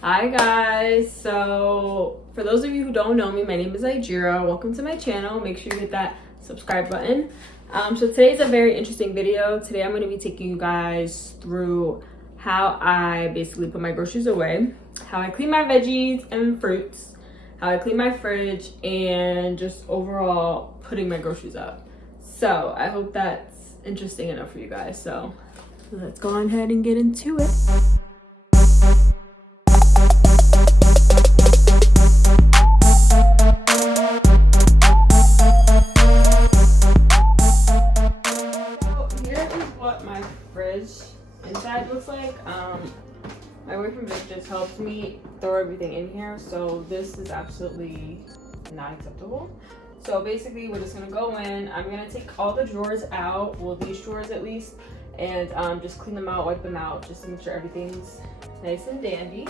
Hi guys, so for those of you who don't know me, my name is Zyjira. Welcome to my channel. Make sure you hit that subscribe button. So today's a very interesting video. Today I'm going to be taking you guys through how I basically put my groceries away, how I clean my veggies and fruits, how I clean my fridge, and just overall putting my groceries up. So I hope that's interesting enough for you guys. So let's go on ahead and get into it. Inside looks like my boyfriend Vic just helped me throw everything in here, so this is absolutely not acceptable. So basically we're just gonna go in. I'm gonna take all the drawers out, well these drawers at least, and just clean them out, wipe them out, just to make sure everything's nice and dandy.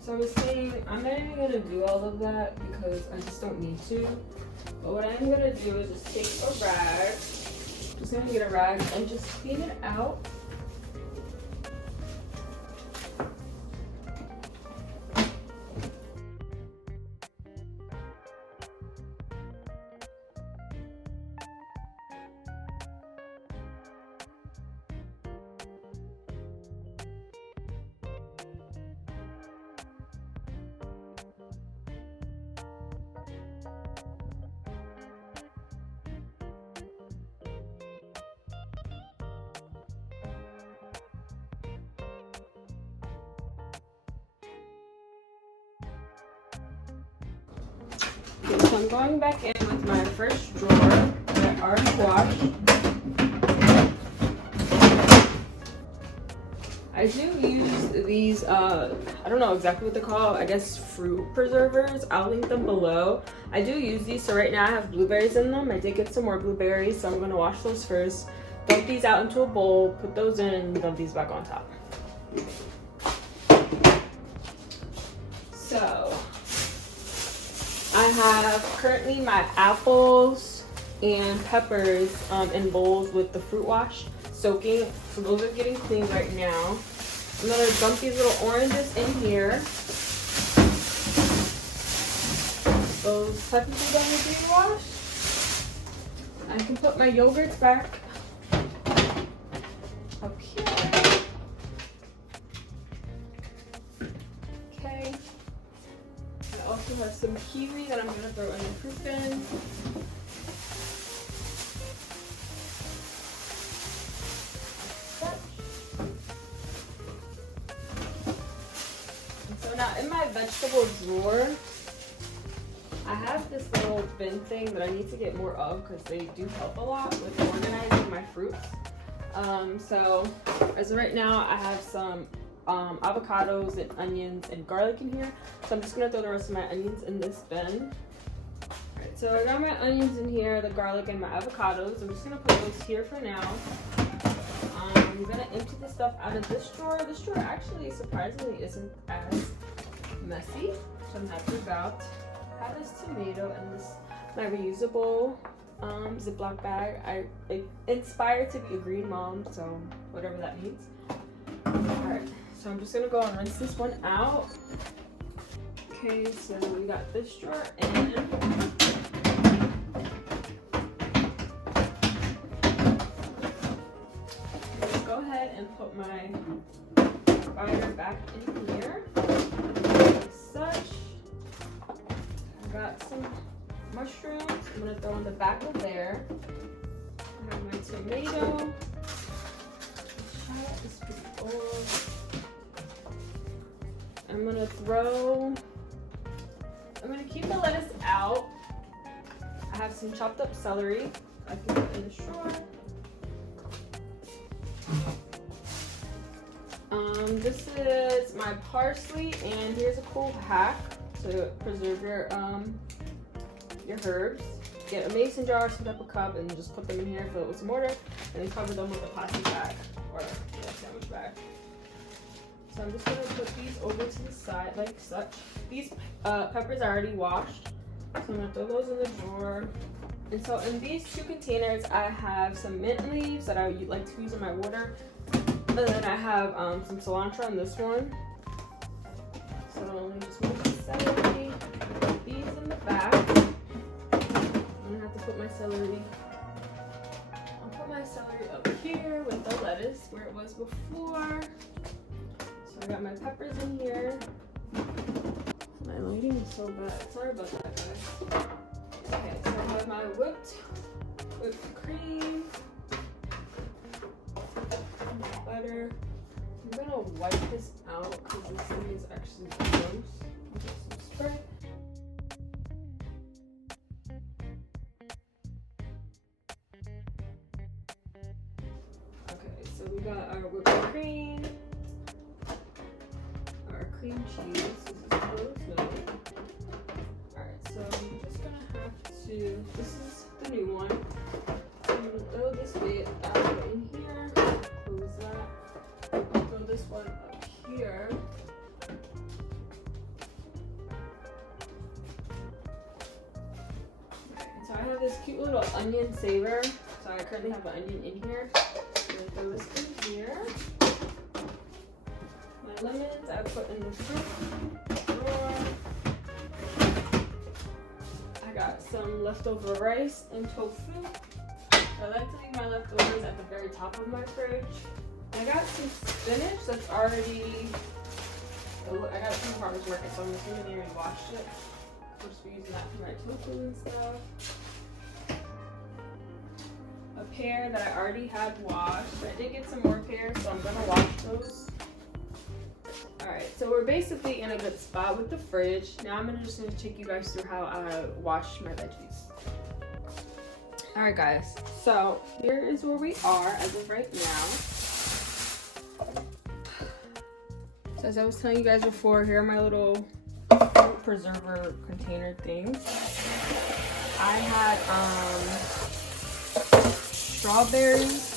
So I was saying I'm not even gonna do all of that because I just don't need to, but what I'm gonna do is just take a rag, just gonna get a rag and just clean it out. Okay, so I'm going back in with my first drawer that I already washed. I do use these, I don't know exactly what they're called, I guess fruit preservers. I'll link them below. I do use these, so right now I have blueberries in them. I did get some more blueberries, so I'm going to wash those first. Dump these out into a bowl, put those in, and dump these back on top. So I have currently my apples and peppers in bowls with the fruit wash soaking. So those are getting cleaned right now. I'm gonna dump these little oranges in here. Those peppers are done with being washed. I can put my yogurts back up here. Okay. I also have some kiwi that I'm going to throw in the fruit bin. And so now in my vegetable drawer, I have this little bin thing that I need to get more of because they do help a lot with organizing my fruits. So as of right now, I have some avocados and onions and garlic in here, so I'm just gonna throw the rest of my onions in this bin. Alright, so I got my onions in here, the garlic, and my avocados. I'm just gonna put those here for now. I'm gonna empty the stuff out of this drawer. This drawer actually surprisingly isn't as messy, so I'm happy about. I have this tomato and this my reusable Ziploc bag. I inspired to be a green mom, so whatever that means. Alright. So I'm just gonna go and rinse this one out. Okay, so we got this drawer in. Let's go ahead and put my spider back in here. Like such. I got some mushrooms. I'm gonna throw in the back of there. I have my tomato. This before. I'm gonna keep the lettuce out. I have some chopped up celery I can put in the drawer. This is my parsley, and here's a cool hack to preserve your herbs. Get a mason jar, set up a cup, and just put them in here, fill it with some water, and then cover them with a plastic bag or a sandwich bag. So I'm just gonna put these over to the side like such. These peppers are already washed, so I'm gonna throw those in the drawer. And so in these two containers, I have some mint leaves that I like to use in my water. And then I have some cilantro in this one. put my celery. I'll put my celery up here with the lettuce where it was before. So I got my peppers in here. My lighting is so bad. Sorry about that, guys. Okay, so I have my whipped cream, butter. I'm gonna wipe this out because this thing is actually gross. I'll get some spray. Okay, so we got our whipped cream, our cream cheese. This is closed milk. Alright, so I'm just gonna have to, this is the new one. I'm gonna throw this bit out in here, close that. Throw this one up here. Okay, so I have this cute little onion saver. So I currently have an onion in here. I'm gonna throw this in here. My lemons I put in the fruit drawer. I got some leftover rice and tofu. I like to leave my leftovers at the very top of my fridge. I got some spinach that's already, I got it from the farmer's market, so I'm assuming they already washed it. I'll just be using that for my tofu and stuff. A pear that I already had washed. I did get some more pears, so I'm gonna wash those. Alright, so we're basically in a good spot with the fridge. Now I'm just gonna take you guys through how I wash my veggies. Alright guys, so here is where we are as of right now. So as I was telling you guys before, here are my little fruit preserver container things. I had strawberries.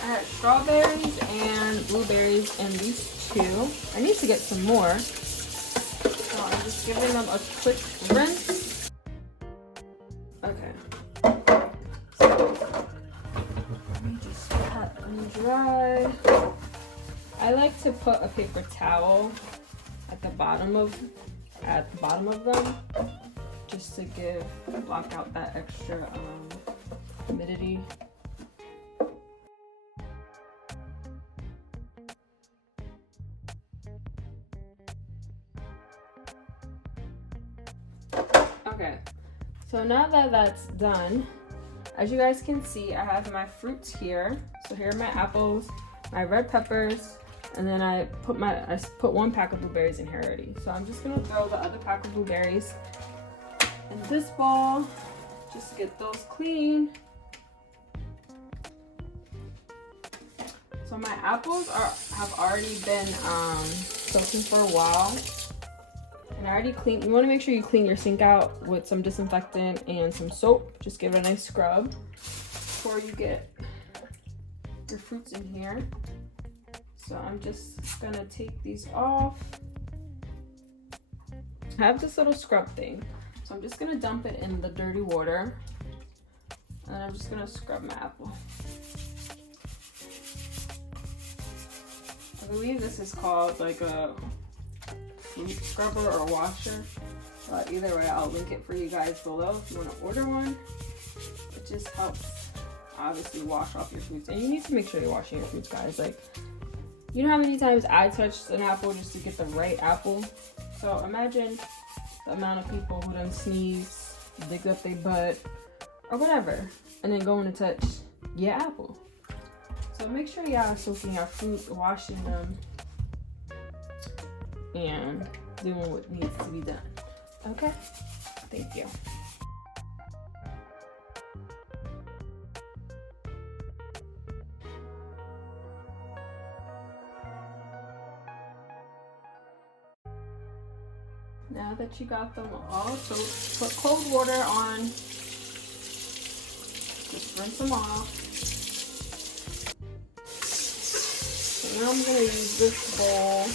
I had strawberries and blueberries in these two. I need to get some more. So I'm just giving them a quick rinse. Okay. So let me just pat them dry. I like to put a paper towel at the bottom of them, just to block out that extra humidity. Okay, so now that that's done, as you guys can see, I have my fruits here. So here are my apples, my red peppers, and then I put one pack of blueberries in here already. So I'm just gonna throw the other pack of blueberries in this bowl, just to get those clean. So my apples have already been soaking for a while. And I already cleaned. You want to make sure you clean your sink out with some disinfectant and some soap. Just give it a nice scrub before you get your fruits in here. So I'm just gonna take these off. I have this little scrub thing, so I'm just gonna dump it in the dirty water, and I'm just gonna scrub my apple. I believe this is called like a fruit scrubber or washer, but either way I'll link it for you guys below if you want to order one. It just helps obviously wash off your fruits, and you need to make sure you're washing your fruits, guys. Like, you know how many times I touched an apple just to get the right apple? So imagine the amount of people who done sneeze, dig up their butt, or whatever, and then going to touch your apple. So make sure y'all are soaking your fruit, washing them, and doing what needs to be done. Okay? Thank you. Now that you got them all soaked, put cold water on. Just rinse them off. So now I'm going to use this bowl.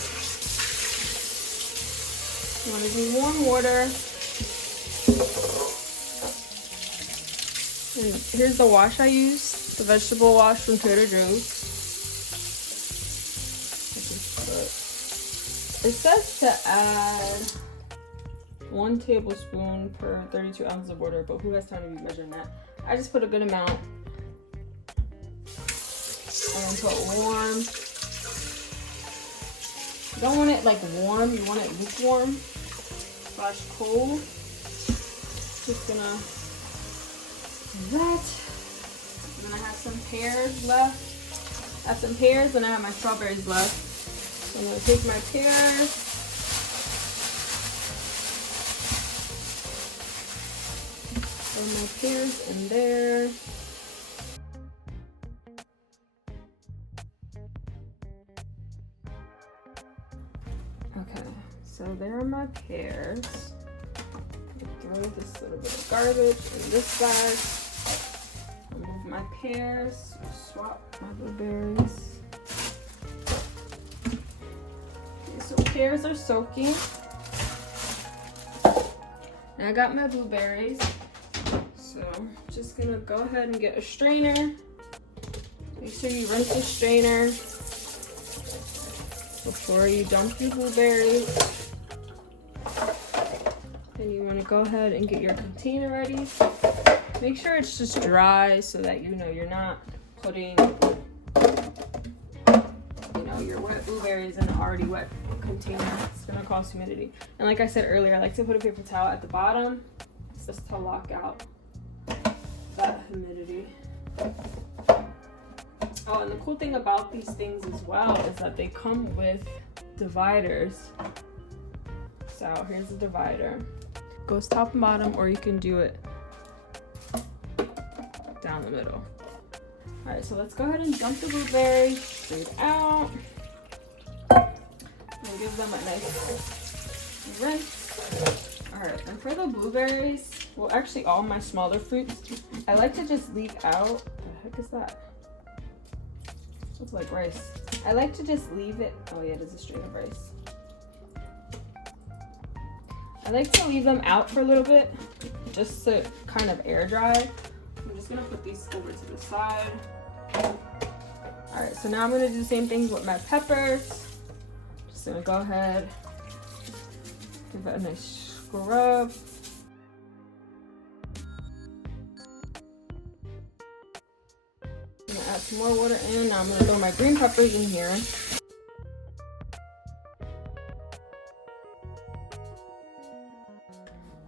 You want to do warm water. And here's the wash I use, the vegetable wash from Trader Joe's. It says to add 1 tablespoon per 32 ounces of water, but who has time to be measuring that? I just put a good amount. And then put warm. You don't want it like warm, you want it lukewarm / cold. Just gonna do that. And then I have some pears left. I have some pears and I have my strawberries left. So I'm gonna take my pears. Throw my pears in there. Okay, so there are my pears. Throw this little bit of garbage in this bag. Remove my pears. Swap my blueberries. Okay, so pears are soaking. Now I got my blueberries. So I'm just gonna go ahead and get a strainer. Make sure you rinse the strainer before you dump your blueberries. And you want to go ahead and get your container ready. Make sure it's just dry so that you know you're not putting your wet blueberries in an already wet container. It's gonna cause humidity. And like I said earlier, I like to put a paper towel at the bottom just to lock out that humidity. Oh, and the cool thing about these things as well is that they come with dividers. So here's the divider. Goes top and bottom, or you can do it down the middle. All right, so let's go ahead and dump the blueberries straight out. And give them a nice rinse. All right, and for the blueberries, well, actually all my smaller fruits, I like to just leave out. What the heck is that? Looks like rice. I like to just leave it. Oh yeah, it is a strain of rice. I like to leave them out for a little bit just to kind of air dry. I'm just gonna put these over to the side. All right, so now I'm gonna do the same things with my peppers. Just gonna go ahead, give it a nice scrub. I'm gonna add some more water in. Now I'm gonna throw my green peppers in here.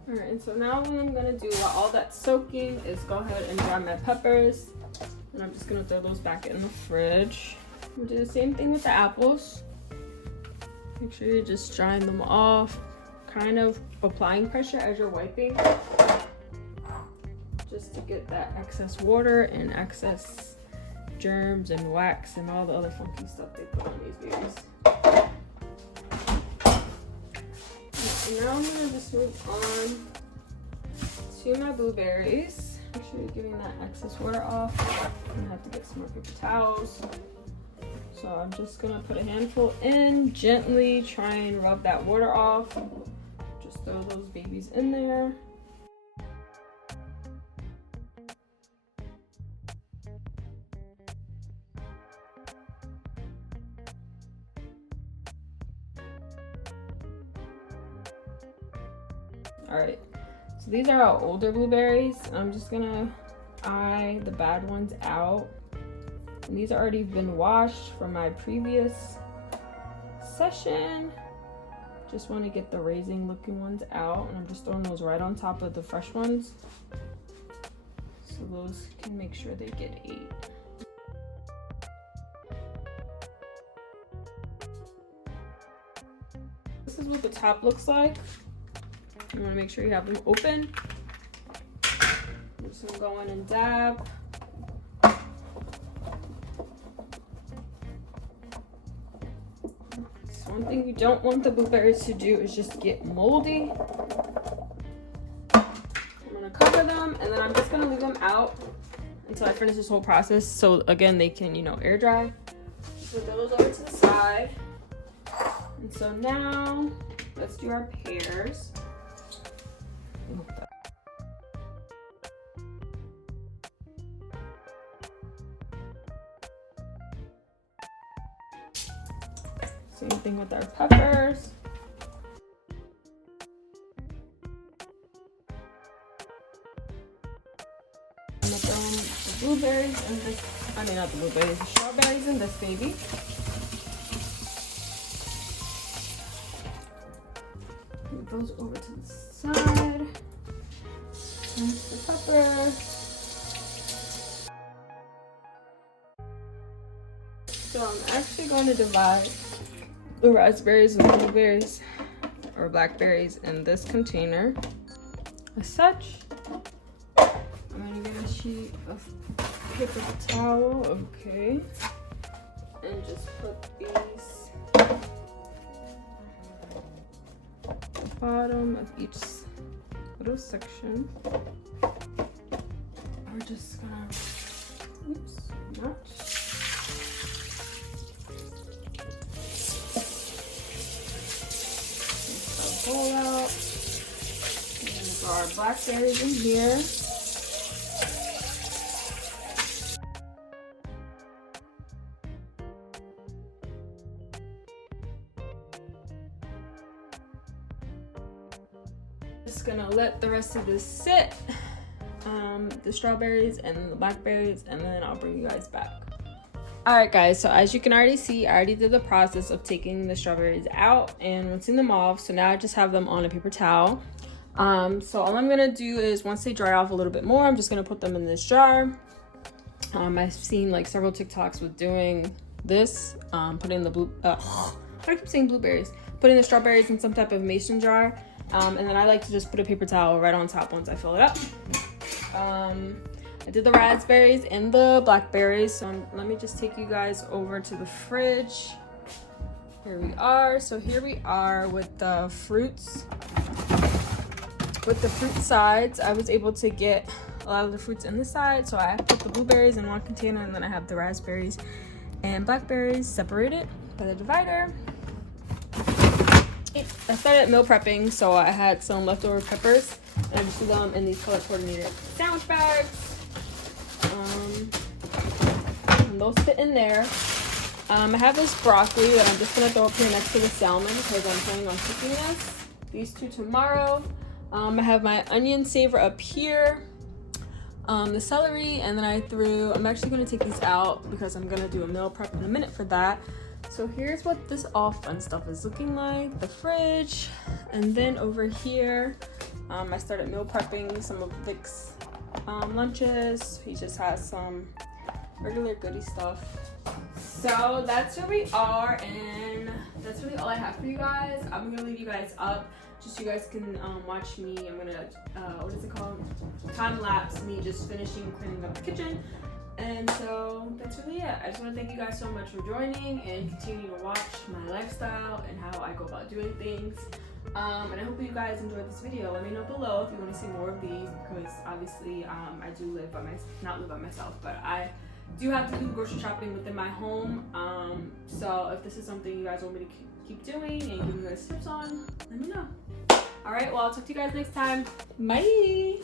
All right, and so now what I'm gonna do while all that's soaking is go ahead and dry my peppers. And I'm just gonna throw those back in the fridge. We'll do the same thing with the apples. Make sure you're just drying them off, kind of applying pressure as you're wiping, just to get that excess water and excess germs and wax and all the other funky stuff they put on these babies. And now I'm gonna just move on to my blueberries. Make sure you're getting that excess water off. I'm gonna have to get some more paper towels. So I'm just gonna put a handful in, gently try and rub that water off. Just throw those babies in there. All right, so these are our older blueberries. I'm just gonna eye the bad ones out. And these have already been washed from my previous session. Just want to get the raisin looking ones out, and I'm just throwing those right on top of the fresh ones. So those can make sure they get ate. This is what the top looks like. You want to make sure you have them open. I'm just gonna go in and dab. So one thing you don't want the blueberries to do is just get moldy. I'm gonna cover them, and then I'm just gonna leave them out until I finish this whole process. So again, they can, air dry. Put those over to the side. And so now let's do our pears. Same thing with our peppers. blueberries in this, I mean not the blueberries, the strawberries in this baby. Move those over to the side. Rinse the pepper. So I'm actually going to divide the raspberries and blueberries or blackberries in this container as such. I'm going to get a sheet of paper towel, okay, and just put these at the bottom of each little section. We're just gonna, oops, not. Pull out. And throw our blackberries in here. Just gonna let the rest of this sit. The strawberries and the blackberries, and then I'll bring you guys back. Alright guys, so as you can already see, I already did the process of taking the strawberries out and rinsing them off. So now I just have them on a paper towel. So all I'm gonna do is, once they dry off a little bit more, I'm just gonna put them in this jar. I've seen like several TikToks with doing this, putting the I keep saying blueberries, putting the strawberries in some type of mason jar, and then I like to just put a paper towel right on top once I fill it up. I did the raspberries and the blackberries, so let me just take you guys over to the fridge. Here we are. So here we are with the fruits. With the fruit sides, I was able to get a lot of the fruits in the side, so I put the blueberries in one container, and then I have the raspberries and blackberries separated by the divider. I started meal prepping, so I had some leftover peppers, and I just threw them in these color coordinated sandwich bags. And those fit in there. I have this broccoli that I'm just gonna throw up here next to the salmon because I'm planning on cooking this. These two tomorrow. I have my onion saver up here, the celery, and then I'm actually gonna take these out because I'm gonna do a meal prep in a minute for that. So here's what this all fun stuff is looking like, the fridge. And then over here, I started meal prepping some of Vic's lunches. He just has some regular goodie stuff. So that's where we are, and that's really all I have for you guys. I'm gonna leave you guys up just so you guys can watch me. I'm gonna what is it called, time lapse me just finishing cleaning up the kitchen. And so that's really it. I just want to thank you guys so much for joining and continue to watch my lifestyle and how I go about doing things. And I hope you guys enjoyed this video. Let me know below if you want to see more of these, because obviously I do live by not live by myself, but I do have to do grocery shopping within my home. So if this is something you guys want me to keep doing and give you guys tips on, let me know. All right, well, I'll talk to you guys next time. Bye.